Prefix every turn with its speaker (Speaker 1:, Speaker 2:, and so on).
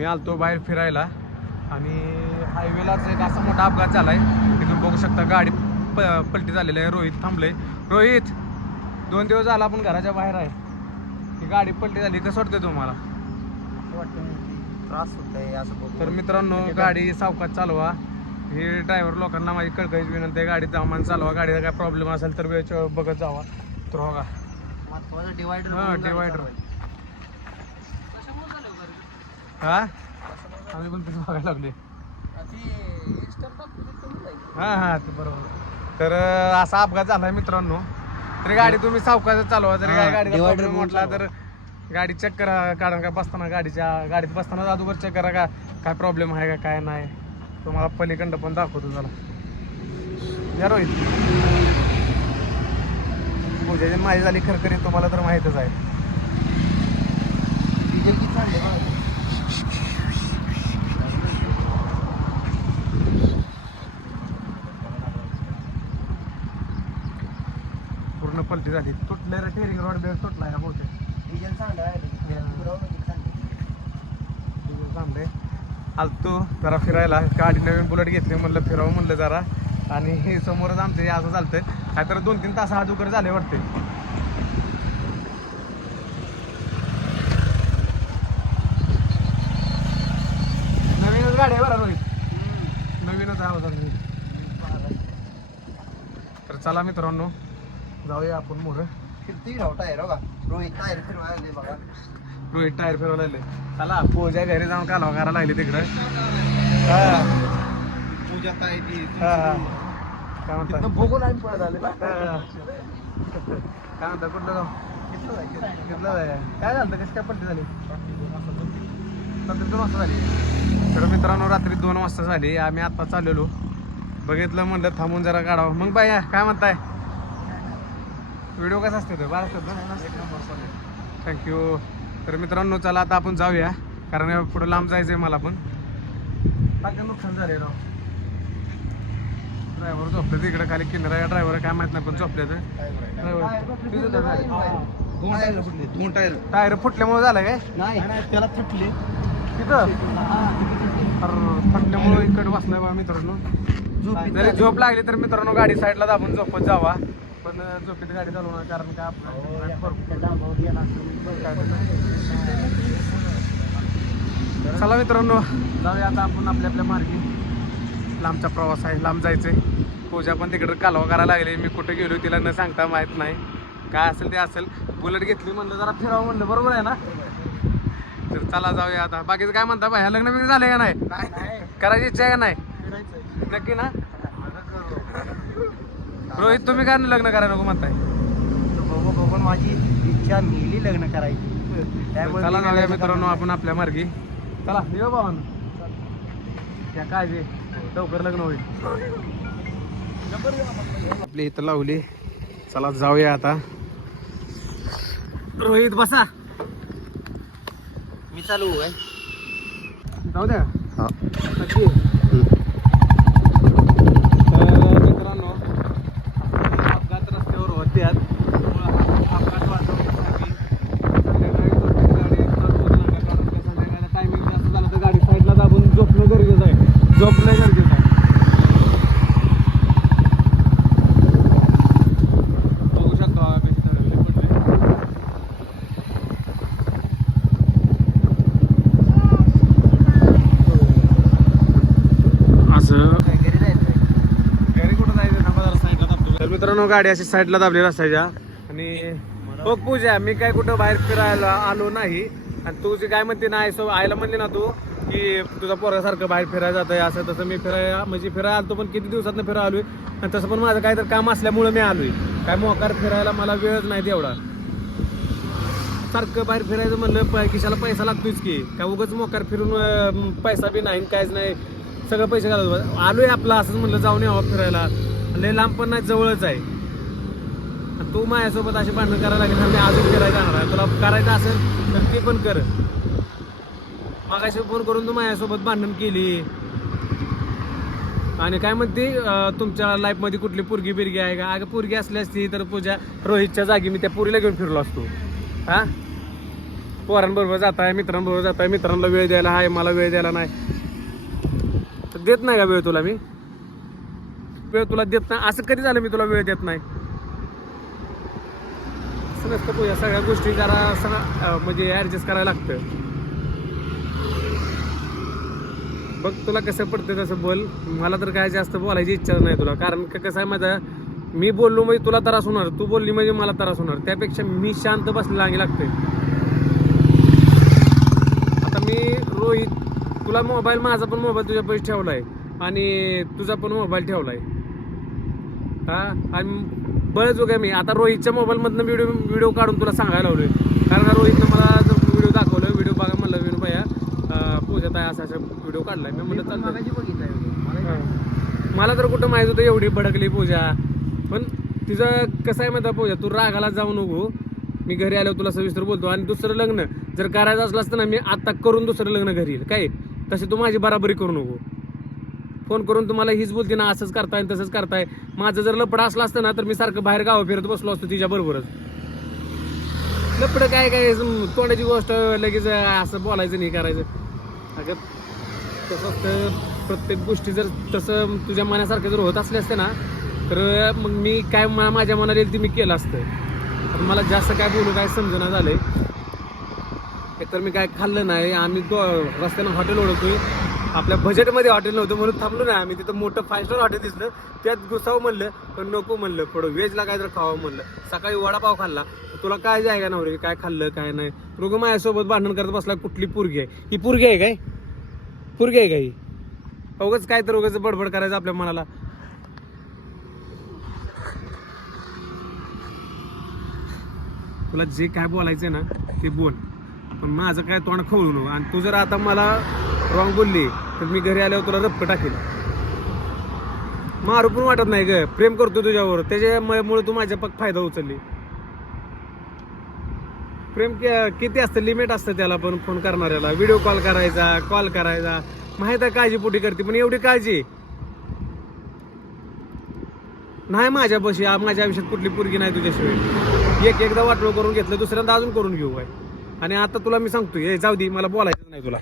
Speaker 1: मी आलतो बाहेर फिरायला आणि हायवेलाच एक असा मोठा अपघात झालाय. तिथून बघू शकता गाडी प पलटी झालेली आहे. रोहित थांबले रोहित दोन दिवस झाला आपण घराच्या बाहेर आहे. ही गाडी पलटी झाली. कसं वाटतं तुम्हाला?
Speaker 2: त्रास होतोय असं बघून.
Speaker 1: तर मित्रांनो गाडी सावकाश चालवा. हे ड्रायव्हर लोकांना माझी कळकळीच विनंती आहे. गाडीत जामान चालवा. गाडीचा काय प्रॉब्लेम असेल तर वेळच्या वेळी बघत जावा. तर हो का?
Speaker 2: डिवायडर
Speaker 1: हा, divider. हा? आम्ही पण तेच बघायला लागले हा हा ते बरोबर. तर असा अपघात झालाय मित्रांनो. तरी गाडी तुम्ही सावकाश चालवा. जरी काय
Speaker 2: बघून
Speaker 1: म्हटला तर गाडी चेक करा कारण काय बसताना गाडीच्या गाडीत बसताना अगोदर चेक करा का काय प्रॉब्लेम आहे का काय नाही. तुम्हाला पलीकडं पण दाखवतो चला या रोहित. पूजाची माझी झाली खरखरी तुम्हाला तर माहीतच आहे
Speaker 2: डिझेल किती चालले बघा.
Speaker 1: पूर्ण पलटी झाली. तुटले रे टेरिंग रॉड बेर तुटला आहे. बहुतेक आलतो जरा फिरायला. गाडी नवीन बुलेट घेतली म्हणलं फिरावं म्हणलं जरा. आणि हे समोरच आमचं हे असं चालतंय. काय तर दोन तीन तास अगोदर झाले वाटते नवीनच गाडी आहे बरं रोहित. नवीनच आहे तर चला मित्रांनो जाऊया आपण मोर
Speaker 2: किती राव टायर बघा रोहित टायर फिरवायला लागले बघा
Speaker 1: रोहित टायर फिरवायला लागले चला पूजा घरी जाऊन कालवा करायला लागली तिकडं
Speaker 2: पूजा काय ती
Speaker 1: काय
Speaker 2: म्हणतात बघून आम्ही पळत आले
Speaker 1: काय म्हणता कुठलं गाव
Speaker 2: जायचं?
Speaker 1: काय झालं कसं काय पलटी झाली रात्री दोन वाजता झाली तर मित्रांनो रात्री दोन वाजता झाली आम्ही आता चाललेलो बघितलं म्हणलं थांबून जरा काढावं मग बाई काय म्हणताय व्हिडिओ कसा असतो बारा असतो थँक्यू तर मित्रांनो चला आता आपण जाऊया. कारण पुढे लांब जायचंय मला पण. काय नुकसान झाले राव. ड्रायव्हर झोपले तिकडे खाली. किनारा ड्रायव्हर काय माहीत नाही पण झोपले तर
Speaker 2: दोन टायर
Speaker 1: फुटल्यामुळे झालं काय?
Speaker 2: नाही त्याला फुटले.
Speaker 1: तिथं? अरे फुटल्यामुळे इकडे बसलाय बा मित्रांनो. जरी झोप लागली तर मित्रांनो गाडी साईडला दाबून झोपत जावा. पण झोपेत गाडी चालू नका कारण काय आपलं चला मित्रांनो जाऊया आता आपण आपल्या आपल्या मार्गी. लांबचा प्रवास आहे लांब जायचंय. पूजा पण तिकडे कालवा करायला लागली. मी कुठे गेलो तिला न सांगता माहीत नाही. काय असेल ते असेल. बुलेट घेतली म्हणलं जरा फिरावं म्हणलं. बरोबर आहे ना? तर चला जाऊया आता. बाकीचं काय म्हणता? बाय लग्न बिग्न झालंय का नाही? करायची इच्छा आहे का नाही? नक्की ना? रोहित तुम्ही काय लग्न करायला नको म्हणताय?
Speaker 2: बघू बघून माझी इच्छा मिली लग्न करायची. त्यामुळे
Speaker 1: चला जाऊया मित्रांनो. आपण आपल्या मार्गी. चला येऊ बाबा त्या काळजी लवकर लग्न होईल. आपली इथं लावली. चला जाऊया आता. रोहित बसा.
Speaker 2: मी चालू आहे.
Speaker 1: जाऊ द्या
Speaker 2: हा.
Speaker 1: नक्की तर मित्रांनो अपघात रस्त्यावर होत्यात त्यामुळं हा अपघात वाचवण्यासाठी संध्याकाळी झोपेत गाडी चालवू नका कारण का संध्याकाळचा टायमिंग जास्त झालं तर गाडी साईडला दाबून झोपणं गरजेचं झोपणं गरजेचं आहे. बघू शकतो कशी चढवली पडली असं.
Speaker 2: घरी जायचं
Speaker 1: घरी कुठं जायचं थांबा जरा साईडला दाबतो तर मित्रांनो गाडी अशी साईडला दाबली रस्त्याच्या आणि हो पूजा मी काय कुठं बाहेर फिरायला आलो नाही. आणि तू जे काय म्हणते ना आई सो- आईला म्हणली ना तू की तुझा पोरासारखं बाहेर फिरायला जात आहे असं तसं मी फिरायला म्हणजे फिरायला आलतो पण किती दिवसात फिरायला आलोय. आणि तसं पण माझं काहीतरी काम असल्यामुळं मी आलोय. काय मोकार फिरायला मला वेळच नाही तेवढा. सारखं बाहेर फिरायचं म्हणलं खिशाला पैसा लागतोच की. काय उगाच मोकार फिरून पैसा बी नाही काहीच नाही. सगळं पैसे घालत आलोय आपला असंच म्हणलं जाऊन यावं फिरायला. लय लांब पण नाही जवळच आहे. आणि तू माझ्यासोबत अशी भांडण करायला लागेल मी अजून फिरायला जाणार आहे. तुला करायचं असेल तर ते पण कर. मागाशी फोन करून तू माझ्यासोबत भांडण केली. आणि काय म्हणते तुमच्या लाईफमध्ये कुठली पोरगी बिरगी आहे का? अगं पोरगी असली असती तर पूजा रोहितच्या जागी मी त्या पुरीला घेऊन फिरलो असतो. हा? पोरांबरोबर जात आहे मित्रांबरोबर जात आहे मित्रांना वेळ द्यायला आहे मला वेळ द्यायला नाही. तर देत नाही का वेळ तुला मी? वेळ तुला देत नाही. असं कधी झालं मी तुला वेळ देत नाही? असं नसतं पूजा सगळ्या गोष्टी जरा सगळं म्हणजे ॲडजस्ट करायला लागतं. बघ तुला कसं पडतं तसं बोल. मला तर काय जास्त बोलायची इच्छा नाही तुला. कारण का कसं आहे माझं मी बोललो म्हणजे तुला त्रास होणार. तू बोलली म्हणजे मला त्रास होणार. त्यापेक्षा मी शांत बसलेला आणि लागतंय. आता मी रोहित तुला मोबाईल माझा पण मोबाईल तुझ्या पैसे ठेवला आहे आणि तुझा पण मोबाईल ठेवला आहे हा? आणि बळच काय मी. आता रोहितच्या मोबाईलमधनं व्हिडिओ व्हिडिओ काढून तुला सांगायला लावलोय. कारण का रोहितनं मला व्हिडिओ दाखवलं व्हिडिओ बघा म्हणलं पूजात आहे असा असा व्हिडिओ काढलाय. मी म्हणलं चालतं.
Speaker 2: मला
Speaker 1: तर कुठं माहीत होतं एवढी भडकली पूजा. पण तिचं कसं आहे माहिती पूजा? तू रागाला जाऊ नको. मी घरी आल्यावर तुला सविस्तर बोलतो. आणि दुसरं लग्न जर करायचं असलं असतं ना मी आता करून दुसरं लग्न घरी येईल. काय? तसे तू माझी बराबरी करू नको. फोन करून तुम्हाला हीच बोलते ना असंच करताय तसंच करताय. माझं जर लपड असलं असतं ना तर मी सारखं बाहेर गाव फिरत बसलो असतो तिच्या बरोबरच. लपड काय काय तोंडाची गोष्ट लगेच असं बोलायचं नाही करायचं. अगं कसं असतं प्रत्येक गोष्टी जर तसं तुझ्या मनासारखं जर होत असले असते ना तर मग मी काय मा- माझ्या मनाला येईल ते मी केलं असतं. पण मला जास्त काय बोलू काय समजणं आहे एकतर मी काय खाल्लं नाही आम्ही तो रस्त्यानं हॉटेल ओळखतोय आपल्या बजेटमध्ये हॉटेल नव्हतं म्हणून थांबलो ना आम्ही. तिथं मोठं फाय स्टार हॉटेल दिसलं. त्यात घुसावं म्हणलं पण नको म्हणलं. थोडं व्हेजला काय तर खावं म्हणलं. सकाळी वडापाव खाल्ला. तुला काय जाय का नवरी? काय खाल्लं काय नाही? रोग माझ्यासोबत भांडण करत बसला कुठली पुरगी आहे? ही पुरगी आहे काय? पुरगी आहे का ही? उगाच काय तर उगाच बडबड करायचं आपल्या मनाला. तुला जे काय बोलायचं ना ते बोल. पण माझं काय तोंड खवळू नको. आणि तू जर आता मला रॉंग बोलली तर मी घरी आल्यावर तुला रप्प टाकेल. मारू पण वाटत नाही ग. प्रेम करतो तुझ्यावर. त्याच्यामुळे तू माझ्या पक फायदा उचलली. प्रेम किती असतं? लिमिट असतं त्याला पण फोन करणाऱ्याला. व्हिडिओ कॉल करायचा कॉल करायचा. माहीत आहे काळजीपोटी करते पण एवढी काळजी. नाही माझ्या बशी माझ्या आयुष्यात कुठली पोरगी नाही तुझ्याशिवाय. एक एकदा वाटोळ करून घेतलं दुसऱ्यांदा अजून करून घेऊ आहे आणि आता तुला मी सांगतो हे जाऊ दे मला बोलायचं नाही तुला.